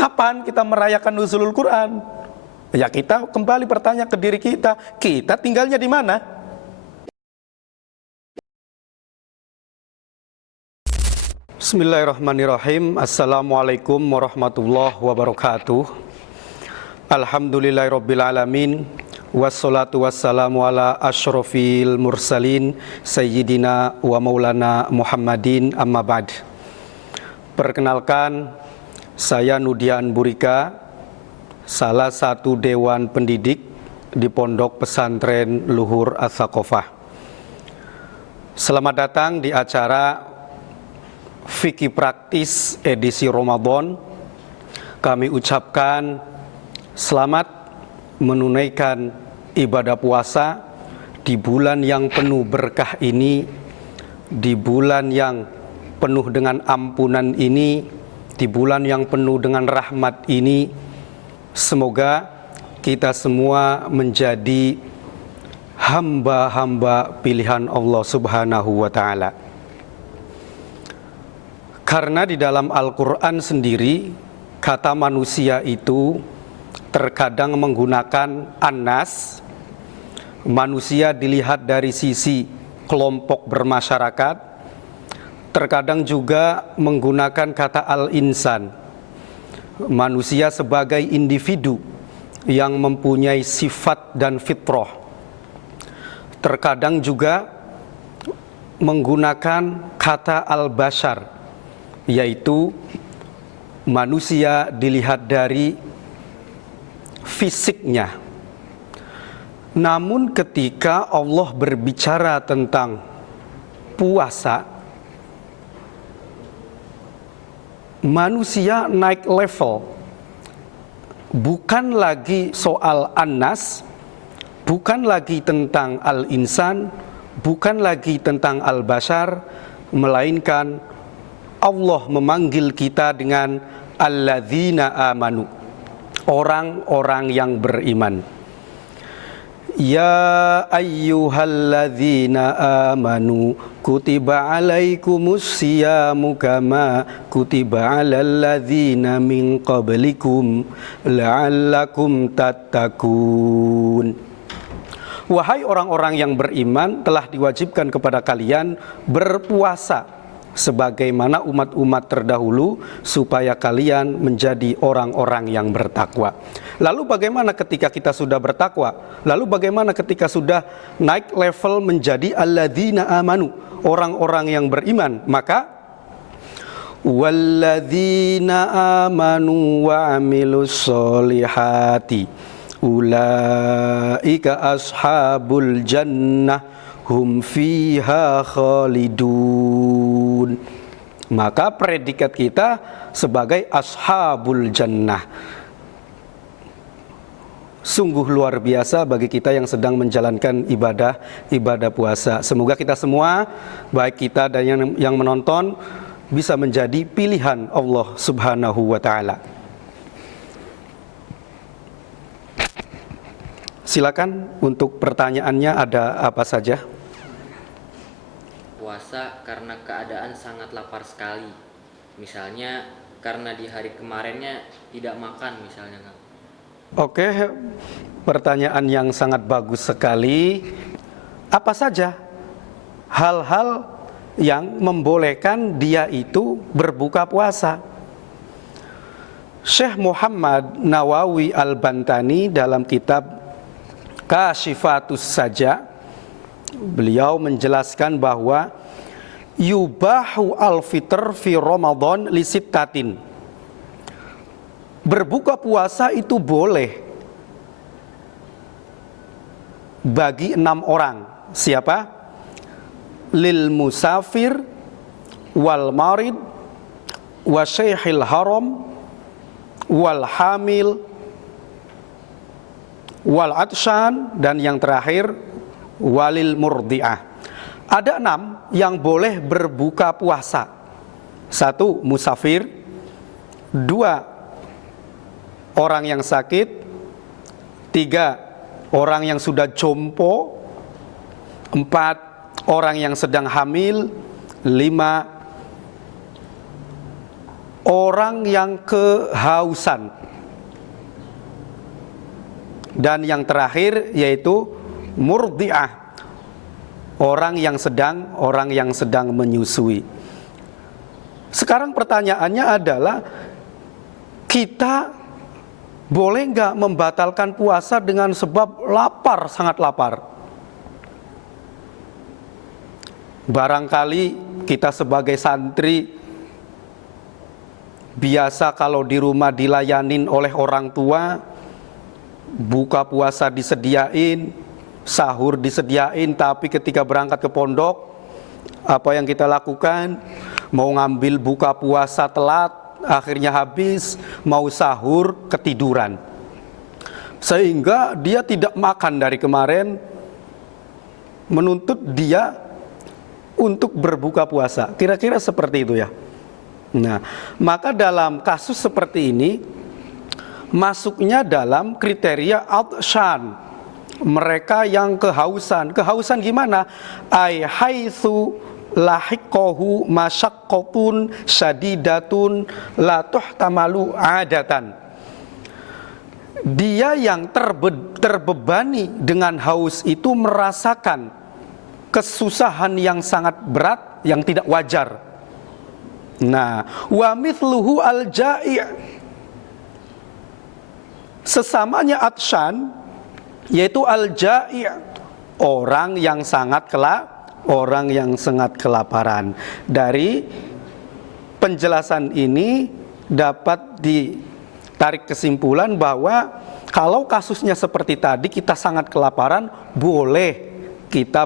Kapan kita merayakan nuzulul Quran? Ya kita kembali bertanya ke diri kita tinggalnya di mana? Bismillahirrahmanirrahim. Assalamualaikum warahmatullahi wabarakatuh. Alhamdulillahirabbil alamin. Wassalatu wassalamu ala asyrafil mursalin sayyidina wa maulana Muhammadin amma ba'd. Perkenalkan, saya Nudian Burika, salah satu dewan pendidik di Pondok Pesantren Luhur Ats-Tsaqofah. Selamat datang di acara Fikih Praktis edisi Ramadan. Kami ucapkan selamat menunaikan ibadah puasa di bulan yang penuh berkah ini, di bulan yang penuh dengan ampunan ini, di bulan yang penuh dengan rahmat ini. Semoga kita semua menjadi hamba-hamba pilihan Allah Subhanahu wa ta'ala. Karena di dalam Al-Quran sendiri, kata manusia itu terkadang menggunakan anas. Manusia dilihat dari sisi kelompok bermasyarakat. Terkadang juga menggunakan kata al-insan, manusia sebagai individu yang mempunyai sifat dan fitrah. Terkadang juga menggunakan kata al-bashar, yaitu manusia dilihat dari fisiknya. Namun ketika Allah berbicara tentang puasa, manusia naik level. Bukan lagi soal annas, bukan lagi tentang al-insan, bukan lagi tentang al-bashar, melainkan Allah memanggil kita dengan alladzina amanu, orang-orang yang beriman. Ya ayyuhalladzina amanu kutiba alaikumus siyamu kama kutiba alal ladzina min qablikum la'allakum tattaqun. Wahai orang-orang yang beriman, telah diwajibkan kepada kalian berpuasa sebagaimana umat-umat terdahulu, supaya kalian menjadi orang-orang yang bertakwa. Lalu bagaimana ketika kita sudah bertakwa? Lalu bagaimana ketika sudah naik level menjadi alladzina amanu, orang-orang yang beriman? Maka walladzina amanu wa amilus solihati ulaika ashabul jannah hum fiha khalidun. Maka predikat kita sebagai ashabul jannah. Sungguh luar biasa bagi kita yang sedang menjalankan ibadah puasa. Semoga kita semua, baik kita dan yang menonton, bisa menjadi pilihan Allah Subhanahu wa ta'ala. Silakan untuk pertanyaannya, ada apa saja? Puasa karena keadaan sangat lapar sekali. Misalnya karena di hari kemarinnya tidak makan misalnya, Kang. Oke, pertanyaan yang sangat bagus sekali. Apa saja hal-hal yang membolehkan dia itu berbuka puasa? Syekh Muhammad Nawawi Al-Bantani dalam kitab Kashifatus Saja, beliau menjelaskan bahwa yubahu al-fitr fi Ramadan li sittatin. Berbuka puasa itu boleh bagi 6 orang. Siapa? Lil musafir wal marid wa syekhil haram wal hamil wal atshan, dan yang terakhir walil murdi'ah. Ada 6 yang boleh berbuka puasa. 1, musafir. 2, orang yang sakit. 3, orang yang sudah jompo. 4, orang yang sedang hamil. 5, orang yang kehausan. Dan yang terakhir yaitu murdi'ah, orang yang sedang menyusui. Sekarang pertanyaannya adalah, kita boleh nggak membatalkan puasa dengan sebab lapar, sangat lapar? Barangkali kita sebagai santri biasa kalau di rumah dilayanin oleh orang tua, buka puasa disediain, sahur disediain, tapi ketika berangkat ke pondok, apa yang kita lakukan? Mau ngambil buka puasa telat, akhirnya habis, mau sahur ketiduran. Sehingga dia tidak makan dari kemarin, menuntut dia untuk berbuka puasa. Kira-kira seperti itu ya. Nah, maka dalam kasus seperti ini masuknya dalam kriteria atshan, mereka yang kehausan. Kehausan gimana? Ai haitsu lahiqahu masyaqqatun syadidatun la tuhtamalu adatan. Dia yang terbebani dengan haus itu merasakan kesusahan yang sangat berat, yang tidak wajar. Nah, wa mithluhu al-ja'i', sesamanya atshan yaitu al-ja'i', orang yang sangat kelaparan. Dari penjelasan ini dapat ditarik kesimpulan bahwa kalau kasusnya seperti tadi, kita sangat kelaparan, boleh kita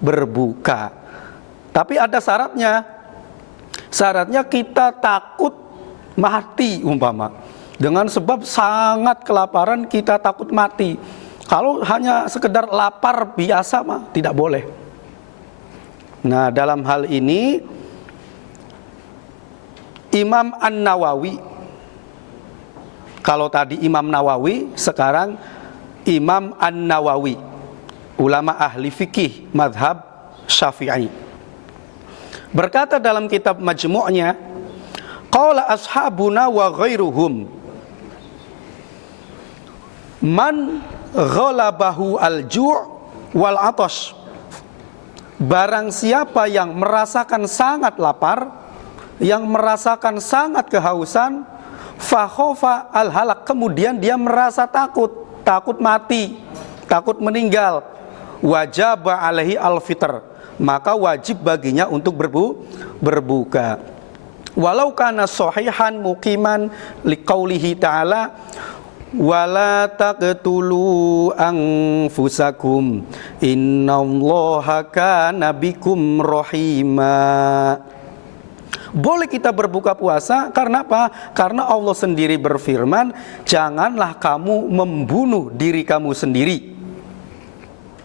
berbuka. Tapi ada syaratnya. Syaratnya kita takut mati umpama. Dengan sebab sangat kelaparan kita takut mati. Kalau hanya sekedar lapar biasa mah tidak boleh. Nah, dalam hal ini Imam An-Nawawi, kalau tadi Imam Nawawi, sekarang Imam An-Nawawi, ulama ahli fikih madhab Syafi'i, berkata dalam kitab Majmu'nya, qala ashabuna wa ghairuhum man ghalabahu al-ju' wal 'atash, barang siapa yang merasakan sangat lapar, yang merasakan sangat kehausan, fa khofa al-halak, kemudian dia merasa takut mati, takut meninggal, wajaba alaihi al-fitr, maka wajib baginya untuk berbuka. Walau kana sahihan muqiman liqaulihi ta'ala wala taqtulu anfusakum innallaha kana bikum rahima. Boleh kita berbuka puasa karena apa? Karena Allah sendiri berfirman, janganlah kamu membunuh diri kamu sendiri.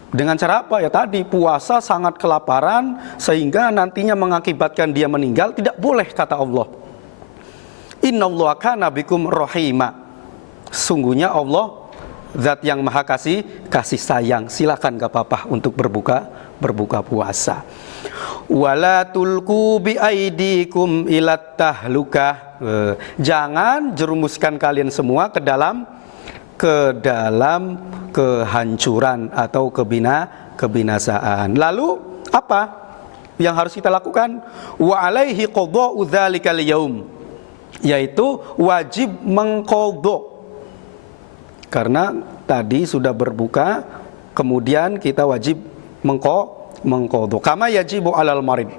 Dengan cara apa? Ya tadi, puasa sangat kelaparan sehingga nantinya mengakibatkan dia meninggal, tidak boleh kata Allah. Innallaha kana bikum rahima. Sungguhnya Allah zat yang maha kasih sayang. Silakan gak apa-apa untuk berbuka puasa. Wala tulqu bi aidikum ilat tahlukah. Jangan jerumuskan kalian semua ke dalam kehancuran atau kebinasaan. Lalu apa yang harus kita lakukan? Wa alaihi qada'u dzalikal yaum, yaitu wajib mengqadha. Karena tadi sudah berbuka, kemudian kita wajib mengqadha. Kama yajibu alal marid.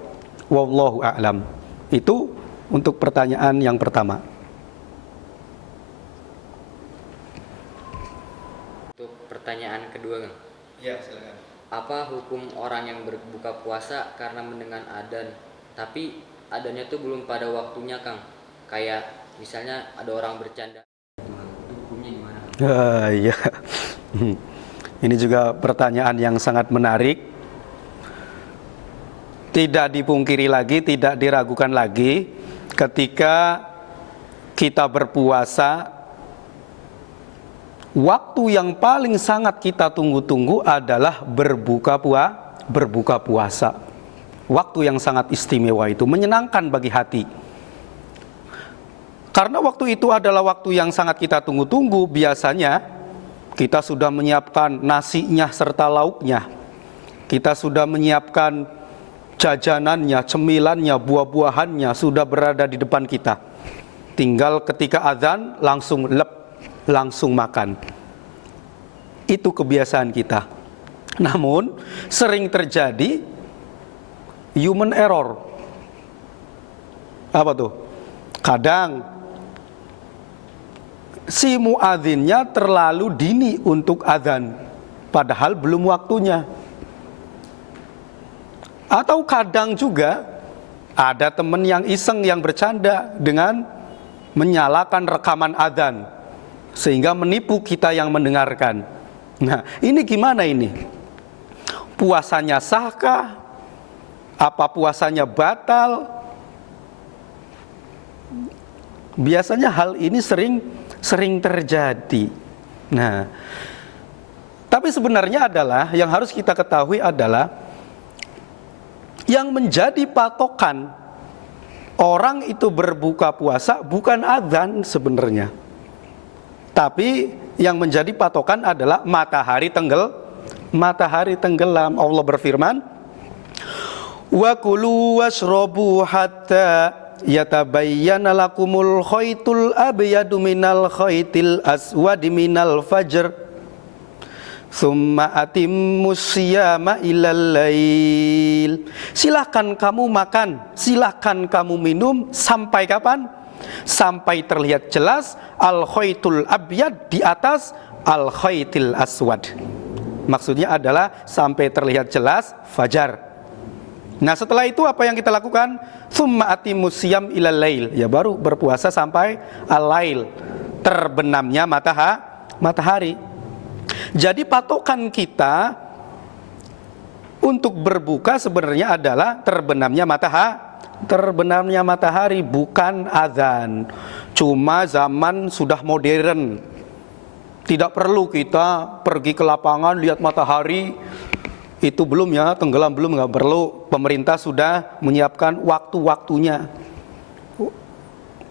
Wallahu a'lam. Itu untuk pertanyaan yang pertama. Untuk pertanyaan kedua, Kang. Ya, silakan. Apa hukum orang yang berbuka puasa karena mendengar adzan, tapi adzannya tuh belum pada waktunya, Kang? Kayak misalnya ada orang bercanda. Hukumnya gimana? Ya. Ini juga pertanyaan yang sangat menarik. Tidak dipungkiri lagi, tidak diragukan lagi, ketika kita berpuasa, waktu yang paling sangat kita tunggu-tunggu adalah berbuka puasa. Waktu yang sangat istimewa itu, menyenangkan bagi hati. Karena waktu itu adalah waktu yang sangat kita tunggu-tunggu. Biasanya kita sudah menyiapkan nasinya serta lauknya. Kita sudah menyiapkan jajanannya, cemilannya, buah-buahannya sudah berada di depan kita. Tinggal ketika azan langsung langsung makan. Itu kebiasaan kita. Namun sering terjadi human error. Apa tuh? Kadang si muadzinnya terlalu dini untuk azan, padahal belum waktunya. Atau kadang juga ada teman yang iseng, yang bercanda dengan menyalakan rekaman azan, sehingga menipu kita yang mendengarkan. Nah, ini gimana ini? Puasanya sahkah? Apa puasanya batal? Biasanya hal ini sering terjadi. Nah, tapi sebenarnya adalah yang harus kita ketahui adalah yang menjadi patokan orang itu berbuka puasa bukan azan sebenarnya. Tapi yang menjadi patokan adalah matahari tenggelam. Allah berfirman, "Wa kulu washrabu hatta yatabayyana lakumul khaytul abyadu minal khaytil aswadi minal fajr tsumma atimmus siyama ilal lail." Silakan kamu makan, silakan kamu minum sampai kapan? Sampai terlihat jelas al khaytul abyad di atas al khaytil aswad. Maksudnya adalah sampai terlihat jelas fajar. Nah, setelah itu apa yang kita lakukan? Tsumma atimmus siyam ilal lail. Ya, baru berpuasa sampai al-lail, terbenamnya matahari. Jadi patokan kita untuk berbuka sebenarnya adalah terbenamnya matahari, bukan azan. Cuma zaman sudah modern, tidak perlu kita pergi ke lapangan lihat matahari. Itu belum ya, tenggelam belum, nggak perlu. Pemerintah sudah menyiapkan waktu-waktunya.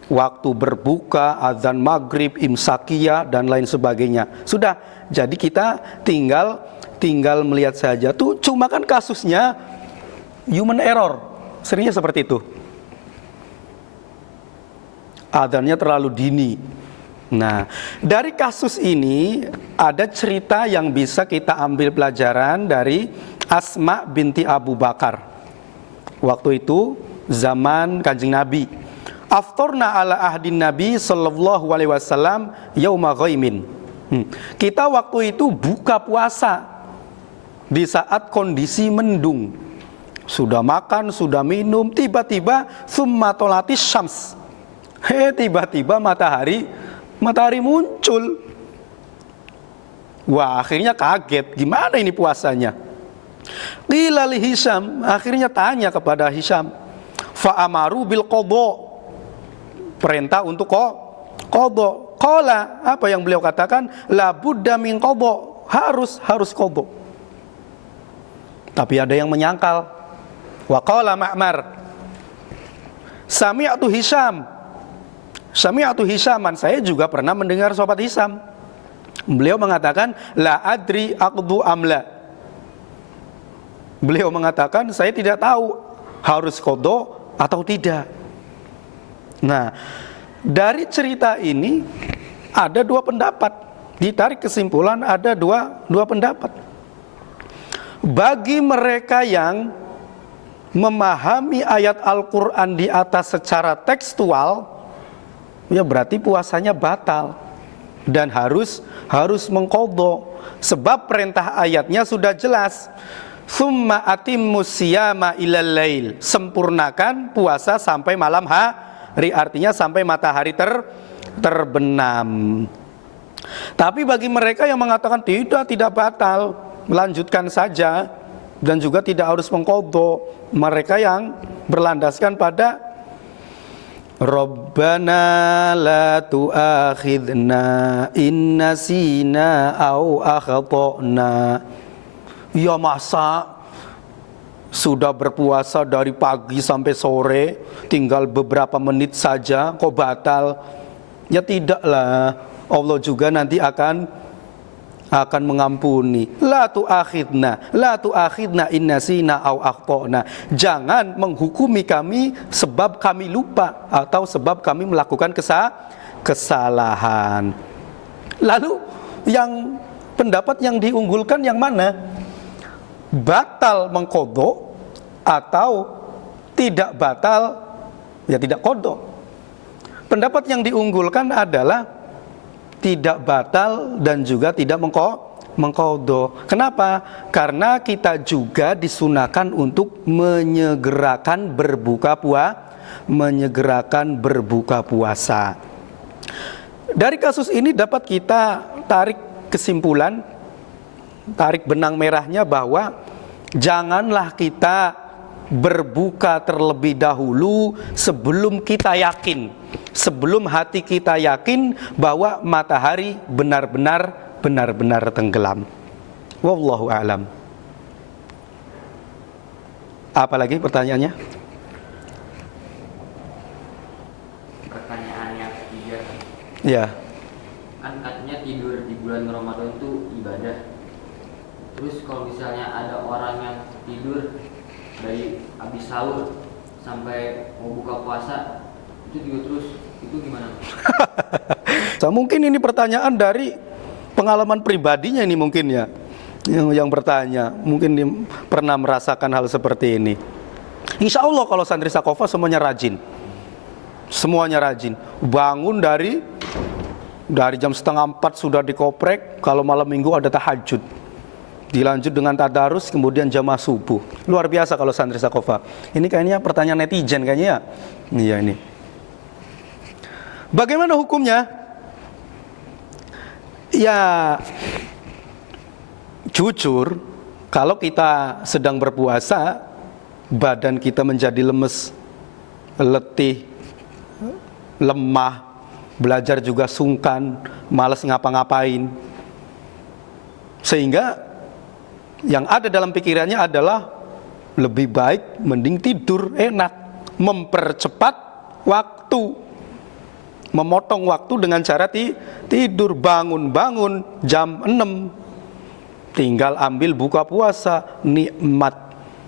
Waktu berbuka, azan maghrib, imsakiyah, dan lain sebagainya. Sudah, jadi kita tinggal melihat saja. Tuh, cuma kan kasusnya human error. Seringnya seperti itu. Azannya terlalu dini. Nah, dari kasus ini ada cerita yang bisa kita ambil pelajaran dari Asma binti Abu Bakar. Waktu itu zaman Kanjeng Nabi. Aftorna ala ahdin Nabi sallallahu alaihi wasallam yauma ghaimin. Kita waktu itu buka puasa di saat kondisi mendung. Sudah makan, sudah minum, tiba-tiba summa tolatis syams. Tiba-tiba matahari muncul. Wah, akhirnya kaget, gimana ini puasanya? Qila li Hisham, akhirnya tanya kepada Hisham. Fa amaru bil qadha. Perintah untuk qadha. Qala, apa yang beliau katakan? La budda min qadha. Harus qadha. Tapi ada yang menyangkal. Wa qala Ma'mar, sami'tu Hishaman, saya juga pernah mendengar sahabat Hisham. Beliau mengatakan, la adri aqdu amla. Beliau mengatakan, saya tidak tahu harus qadha atau tidak. Nah, dari cerita ini ada dua pendapat. Ditarik kesimpulan ada dua pendapat. Bagi mereka yang memahami ayat Al-Quran di atas secara tekstual, ya berarti puasanya batal dan harus mengqadha, sebab perintah ayatnya sudah jelas. Tsumma atimmus siyama ilal lail, sempurnakan puasa sampai malam hari, artinya sampai matahari terbenam. Tapi bagi mereka yang mengatakan tidak batal, melanjutkan saja dan juga tidak harus mengqadha, mereka yang berlandaskan pada Rabbana la tu'akhidna in nasina au akhtana. Ya masa sudah berpuasa dari pagi sampai sore, tinggal beberapa menit saja kok batal? Ya tidaklah, Allah juga nanti akan mengampuni. La tu'akhidna in nasina au akhtana. Jangan menghukumi kami sebab kami lupa atau sebab kami melakukan kesalahan. Lalu yang pendapat yang diunggulkan yang mana? Batal mengqadha atau tidak batal ya tidak qadha? Pendapat yang diunggulkan adalah tidak batal dan juga tidak mengqadha. Kenapa? Karena kita juga disunahkan untuk menyegerakan berbuka puasa. Dari kasus ini dapat kita tarik kesimpulan, tarik benang merahnya bahwa janganlah kita berbuka terlebih dahulu sebelum kita yakin, sebelum hati kita yakin bahwa matahari benar-benar tenggelam. Wallahu a'lam. Apalagi pertanyaannya? Pertanyaan yang ketiga. Ya. Kan katanya tidur di bulan Ramadan itu ibadah. Terus kalau misalnya ada orang yang tidur dari habis sahur sampai mau buka puasa, itu juga terus, itu gimana? So, mungkin ini pertanyaan dari pengalaman pribadinya ini mungkin ya, yang bertanya mungkin dia pernah merasakan hal seperti ini. Insya Allah kalau santri Sakofa semuanya rajin, bangun dari jam 3:30 sudah dikoprek, kalau malam minggu ada tahajud, dilanjut dengan tadarus, kemudian jamaah subuh. Luar biasa kalau santri Sakofa. Ini kayaknya pertanyaan netizen kayaknya ya. Iya ini. Bagaimana hukumnya? Ya jujur, kalau kita sedang berpuasa, badan kita menjadi lemes, letih, lemah, belajar juga sungkan, malas ngapa-ngapain, sehingga yang ada dalam pikirannya adalah lebih baik mending tidur enak, mempercepat waktu, memotong waktu dengan cara tidur, bangun jam 6, tinggal ambil buka puasa, nikmat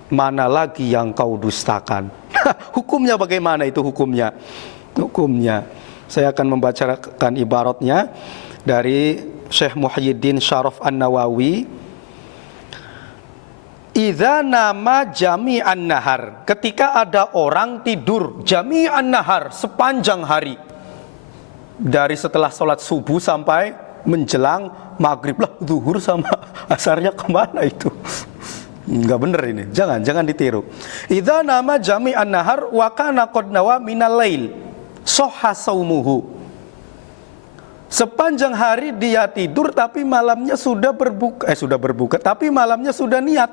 mana lagi yang kau dustakan. Hukumnya bagaimana itu hukumnya? Saya akan membacakan ibaratnya dari Syekh Muhyiddin Syaraf An-Nawawi. Idza nama jami'an nahar, ketika ada orang tidur jami'an nahar sepanjang hari, dari setelah sholat subuh sampai menjelang maghrib. Lah zuhur sama asarnya kemana itu? Enggak bener ini, jangan ditiru. Idza nama jami'an nahar wa kana qad nawa minal lail sahha saumuhu. Sepanjang hari dia tidur tapi malamnya sudah berbuka tapi malamnya sudah niat,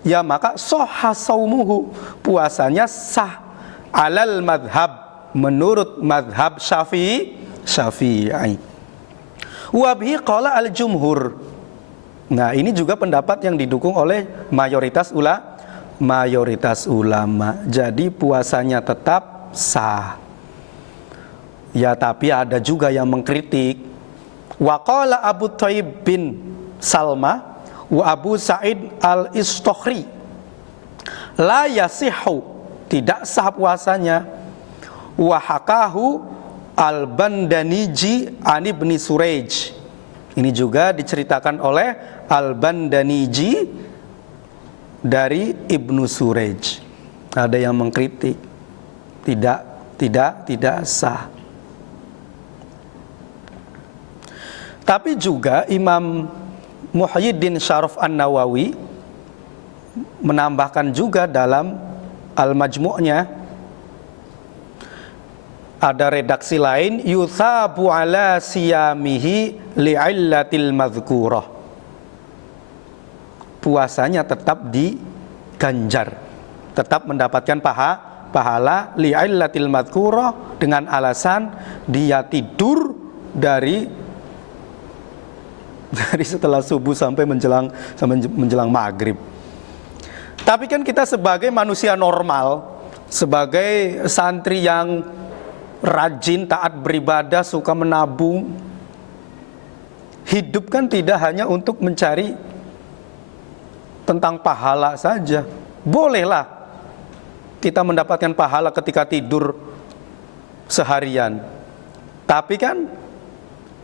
ya maka sahha saumuhu, puasanya sah. Alal madhab, menurut madhab Syafi'i. Wa bihi qala al jumhur. Nah ini juga pendapat yang didukung oleh mayoritas ulama. Jadi puasanya tetap sah. Ya tapi ada juga yang mengkritik. Wa qala Abu Thaib bin Salma wa Abu Sa'id al-Istokhri, la yasihu, tidak sah puasanya. Wa hakahu al-Bandaniji an Ibni Suraj. Ini juga diceritakan oleh al-Bandaniji dari Ibnu Suraj. Ada yang mengkritik, tidak sah. Tapi juga Imam Muhyiddin Syaraf An-Nawawi menambahkan juga dalam Al-Majmu'nya, ada redaksi lain, yuthabu ala siyamihi li'illatil madhkurah, puasanya tetap diganjar, tetap mendapatkan pahala li'illatil madhkurah, dengan alasan dia tidur dari setelah subuh sampai menjelang maghrib. Tapi kan kita sebagai manusia normal, sebagai santri yang rajin, taat beribadah, suka menabung, hidup kan tidak hanya untuk mencari tentang pahala saja. Bolehlah kita mendapatkan pahala ketika tidur seharian, tapi kan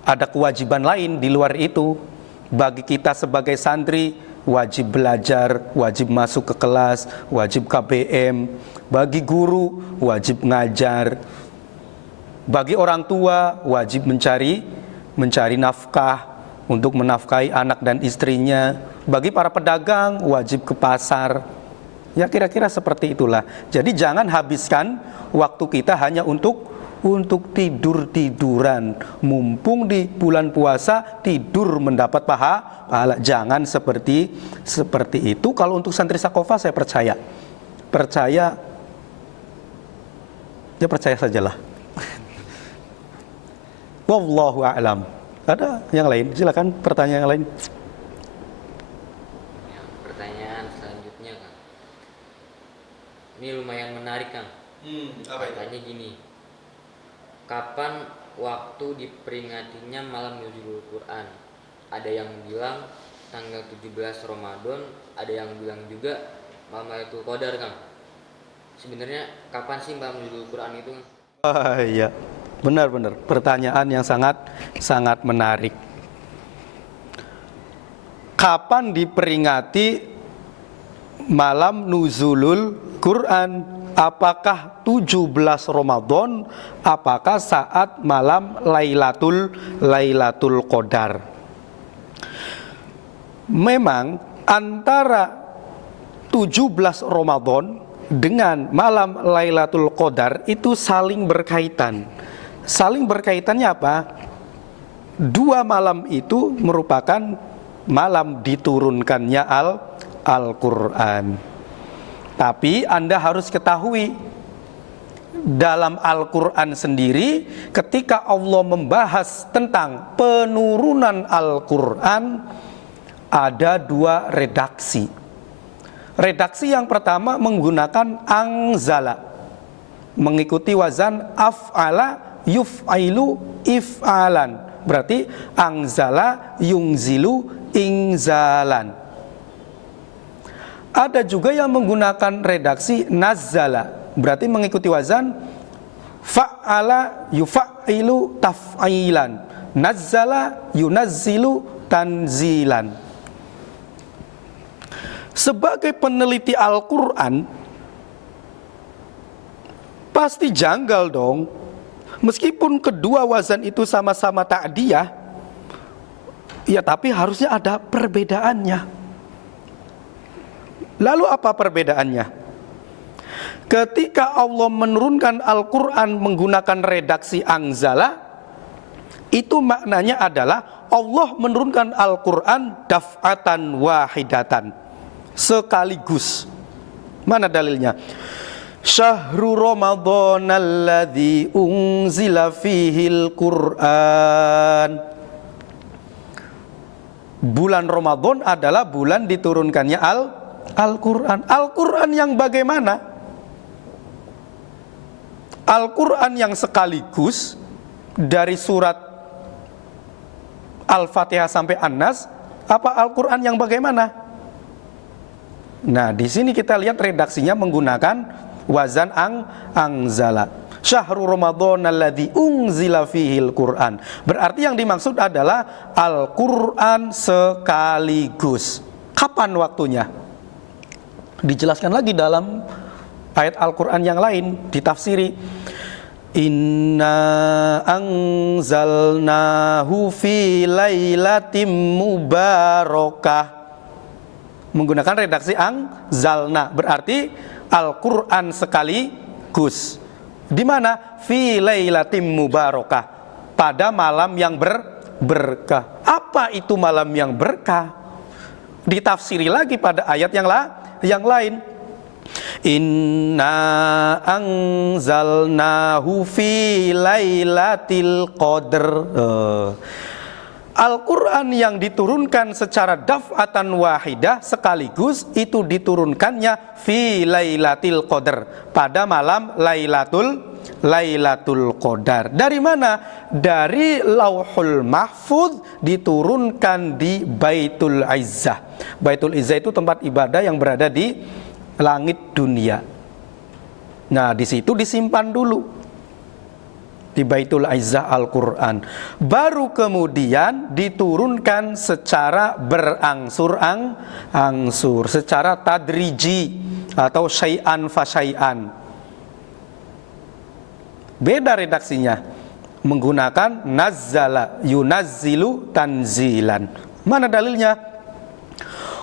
ada kewajiban lain di luar itu. Bagi kita sebagai santri, wajib belajar, wajib masuk ke kelas, wajib KBM. Bagi guru, wajib ngajar. Bagi orang tua, wajib mencari nafkah untuk menafkahi anak dan istrinya. Bagi para pedagang, wajib ke pasar. Ya kira-kira seperti itulah. Jadi jangan habiskan waktu kita hanya untuk tidur-tiduran. Mumpung di bulan puasa tidur mendapat pahala. Jangan seperti itu. Kalau untuk santri Sakofa saya percaya ya percaya sajalah. Wallahu a'lam. Ada yang lain? Silakan pertanyaan yang lain. Ya, pertanyaan selanjutnya Kang. Ini lumayan menarik Kang. Katanya gini, kapan waktu diperingatinya malam Nuzulul Quran? Ada yang bilang tanggal 17 Ramadan, ada yang bilang juga malam Lailatul Qadar Kang. Sebenarnya kapan sih malam Nuzulul Quran itu? Iya, benar-benar pertanyaan yang sangat menarik. Kapan diperingati malam Nuzulul Quran? Apakah 17 Ramadan? Apakah saat malam Lailatul Qadar? Memang antara 17 Ramadan dengan malam Lailatul Qadar itu saling berkaitan. Saling berkaitannya apa? Dua malam itu merupakan malam diturunkannya Al-Quran. Tapi Anda harus ketahui, dalam Al-Quran sendiri, ketika Allah membahas tentang penurunan Al-Quran, ada dua redaksi. Redaksi yang pertama menggunakan angzala, mengikuti wazan af'ala yuf'ilu if'alan. Berarti angzala yungzilu ingzalan. Ada juga yang menggunakan redaksi nazzala, berarti mengikuti wazan fa'ala yuf'ilu taf'ilan, nazzala yunazzilu tanzilan. Sebagai peneliti Al-Quran, pasti janggal dong. Meskipun kedua wazan itu sama-sama ta'diyah, ya tapi harusnya ada perbedaannya. Lalu apa perbedaannya? Ketika Allah menurunkan Al-Quran menggunakan redaksi angzala, itu maknanya adalah Allah menurunkan Al-Quran daf'atan wahidatan, sekaligus. Mana dalilnya? Syahrul Ramadan alladzi unzila fihil Qur'an. Bulan Ramadan adalah bulan diturunkannya Al-Quran. Al-Quran yang bagaimana? Al-Quran yang sekaligus dari surat Al-Fatihah sampai An-Nas, apa Al-Quran yang bagaimana? Nah, di sini kita lihat redaksinya menggunakan wazan angzala. Syahrul Ramadan alladzi unzila fihil Qur'an. Berarti yang dimaksud adalah Al-Quran sekaligus. Kapan waktunya? Dijelaskan lagi dalam ayat Al-Quran yang lain, ditafsiri. Inna anzalnahu fi lailatim mubarakah. Menggunakan redaksi angzalna, berarti Al-Quran sekaligus. Di mana? Fi lailatim mubarakah, pada malam yang berkah. Apa itu malam yang berkah? Ditafsiri lagi pada ayat yang lain. Inna anzalnahu fi lailatul qadr. Al-Quran yang diturunkan secara daf'atan wahidah sekaligus itu diturunkannya fi Lailatul Qadar, pada malam Lailatul Qadar. Dari mana? Dari Lauhul Mahfuz diturunkan di Baitul Izzah. Baitul Izzah itu tempat ibadah yang berada di langit dunia. Nah, di situ disimpan dulu di Baitul Izzah Al-Quran. Baru kemudian diturunkan secara berangsur-angsur, secara tadriji atau syai'an fa syai'an. Beda redaksinya, menggunakan nazzala yunazzilu tanzilan. Mana dalilnya?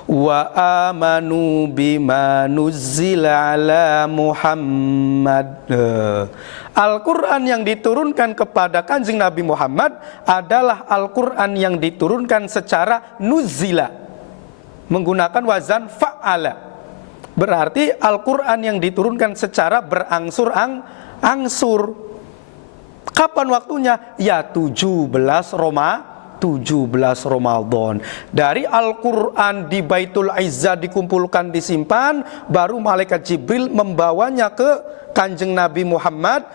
Wa amanu bima nuzzila ala Muhammad. Al-Quran yang diturunkan kepada Kanjeng Nabi Muhammad adalah Al-Quran yang diturunkan secara nuzila, menggunakan wazan fa'ala. Berarti Al-Quran yang diturunkan secara berangsur-angsur. Kapan waktunya? Ya 17 Ramadan. Dari Al-Quran di Baitul Izzah dikumpulkan, disimpan, baru malaikat Jibril membawanya ke Kanjeng Nabi Muhammad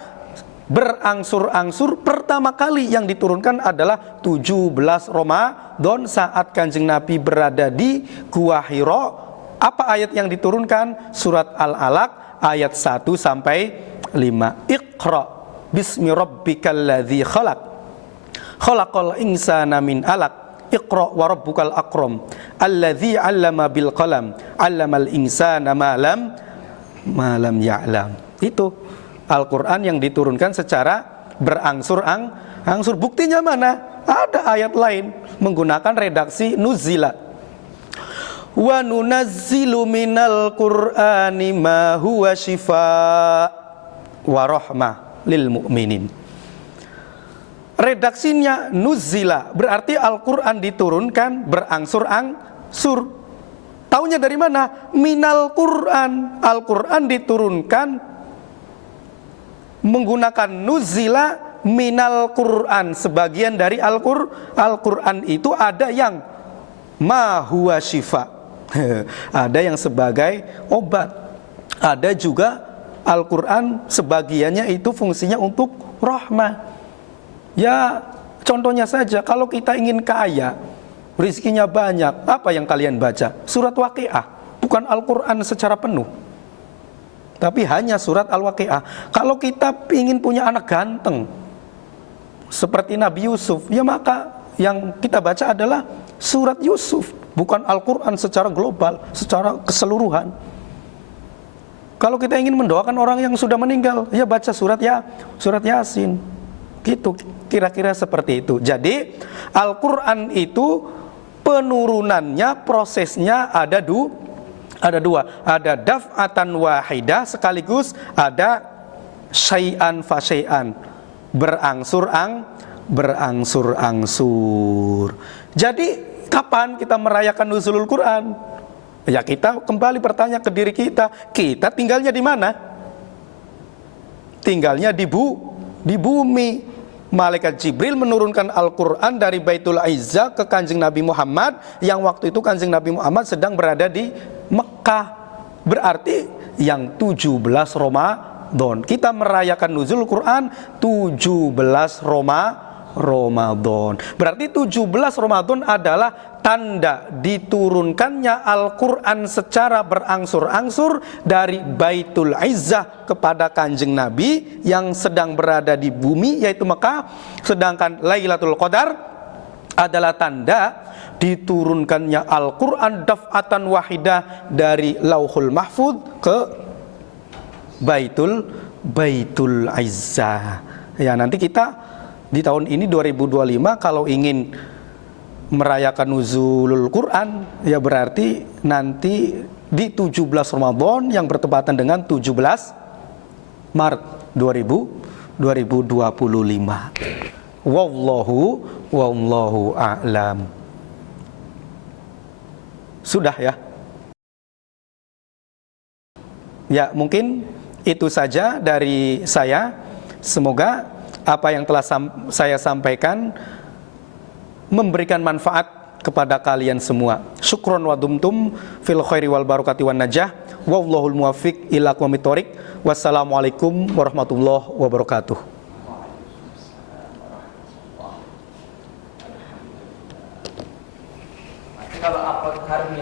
berangsur-angsur. Pertama kali yang diturunkan adalah 17 Ramadan saat Kanjeng Nabi berada di Gua Hira. Apa ayat yang diturunkan? Surat Al-Alaq ayat 1 sampai 5. Iqra bismi rabbikal ladzi khalaq, khalaqal insana min alaq, iqra wa rabbukal akram, alladzi 'allama bil qalam, 'allamal insana ma lam ya'lam. Itu Al-Quran yang diturunkan secara berangsur-angsur. Buktinya mana? Ada ayat lain menggunakan redaksi nuzila. Wa nunazzilu minal Qur'ani ma huwa shifaa wa rahmah lil mu'minin. Redaksinya nuzila, berarti Al-Quran diturunkan berangsur-angsur. Taunya dari mana? Minal Quran. Al-Quran diturunkan menggunakan nuzila minal Quran. Sebagian dari Al-Quran itu ada yang ma huwa syifa, ada yang sebagai obat. Ada juga Al-Quran sebagiannya itu fungsinya untuk rahmah. Ya contohnya saja, kalau kita ingin kaya, rizkinya banyak, apa yang kalian baca? Surat Waqiah, bukan Al-Quran secara penuh, tapi hanya surat Al-Waqiah. Kalau kita ingin punya anak ganteng seperti Nabi Yusuf, ya maka yang kita baca adalah surat Yusuf, bukan Al-Quran secara global, secara keseluruhan. Kalau kita ingin mendoakan orang yang sudah meninggal, ya baca surat Yasin. Gitu, kira-kira seperti itu. Jadi Al-Quran itu penurunannya, prosesnya ada dua. Ada daf'atan wahidah sekaligus ada syai'an fa syai'an, berangsur-angsur. Jadi kapan kita merayakan nuzulul Quran? Ya kita kembali bertanya ke diri kita tinggalnya di mana? Tinggalnya di bumi. Malaikat Jibril menurunkan Al-Quran dari Baitul Izzah ke Kanjeng Nabi Muhammad, yang waktu itu Kanjeng Nabi Muhammad sedang berada di Mekah. Berarti yang 17 Ramadan. Kita merayakan nuzul Quran 17 Ramadan. Berarti 17 Ramadan adalah tanda diturunkannya Al-Quran secara berangsur-angsur dari Baitul Izzah kepada Kanjeng Nabi yang sedang berada di bumi, yaitu Mekah. Sedangkan Lailatul Qadar adalah tanda diturunkannya Al-Quran daf'atan wahidah dari Lauhul Mahfuz ke Baitul Izzah. Ya, nanti kita di tahun ini 2025 kalau ingin merayakan nuzulul Quran, ya berarti nanti di 17 Ramadan yang bertepatan dengan 17 Maret 2025. Wallahu a'lam. Sudah ya? Ya, mungkin itu saja dari saya. Semoga apa yang telah saya sampaikan memberikan manfaat kepada kalian semua. Syukron wa dumtum fil khairi wal barakati wan najah. Wallahul muwaffiq ila aqwamit thoriq. Wassalamualaikum warahmatullahi wabarakatuh. Kalau upload hari ini